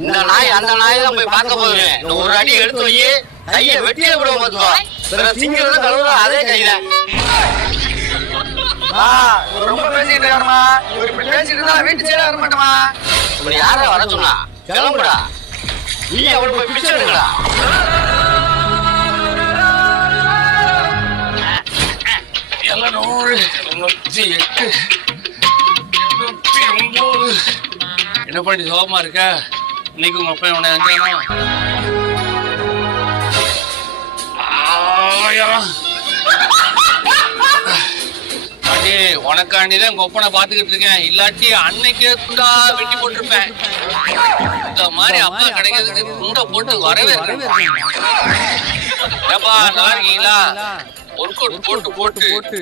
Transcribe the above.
இந்த நாய் அந்த நாய் தான் போய் பார்க்க போகுது. ஒரு அடி எடுத்து வை, கையை வெட்டியே கூட பார்த்துக்கோ. சிங்கிறது கழுவுற அதே கைதான். ரொம்ப பேசிட்டு இருக்காருமா. இப்படி பேசிட்டு இருந்தா வீட்டு சைடா வர மாட்டோமா? இப்படி யார வர சொன்னா? கிளம்புடா. நீ அவளை போய் பிச்சை எடுக்கடா. என்ன பண்ணி சோகமா இருக்க? இன்னைக்கு உங்க அப்பா உன்னை அஞ்சு உனக்காண்டிதான் உங்க ஒப்பனை பாத்துக்கிட்டு இருக்கேன். இல்லாட்டி அன்னைக்கே துண்டா வெட்டி போட்டிருப்பேன். இந்த மாதிரி அப்பா கிடைக்கிறதுக்கு துண்டை போட்டு வரவே ஏப்பா நல்லா இருக்கீங்களா? ஒரு போட்டு போட்டு